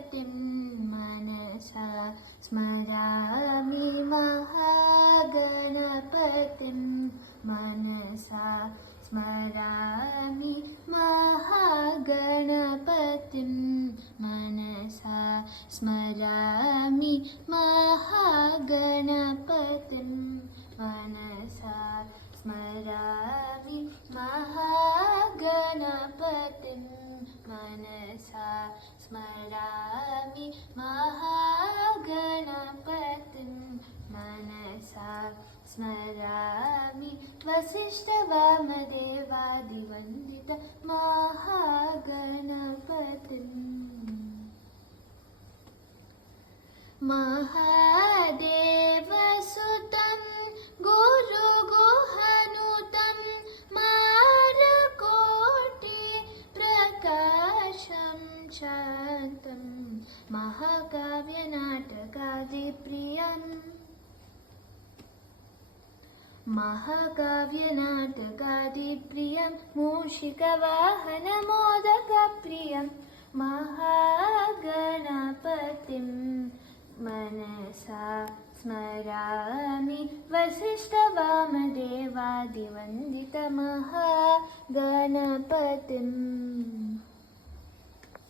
गणपतिं मनसा स्मरामि महागणपतिं मनसा स्मरामि महागणपतिं मनसा स्मरामि महागणपतिं मनसा स्मरामि महागणपतिं मनसा स्मरामि महागणपतिं मनसा स्मरामि वसिष्ठवामदेवादिवन्दित महागणपतिम् महादेवसुतं गुरुगुहनुतं मारकोटिप्रकाशं शान्तं महाकाव्यनाटकादिप्रियं मूषिकवाहनमोदकप्रियं महागणपतिं मनसा स्मरामि वसिष्ठवामदेवादिवन्दित महागणपतिम्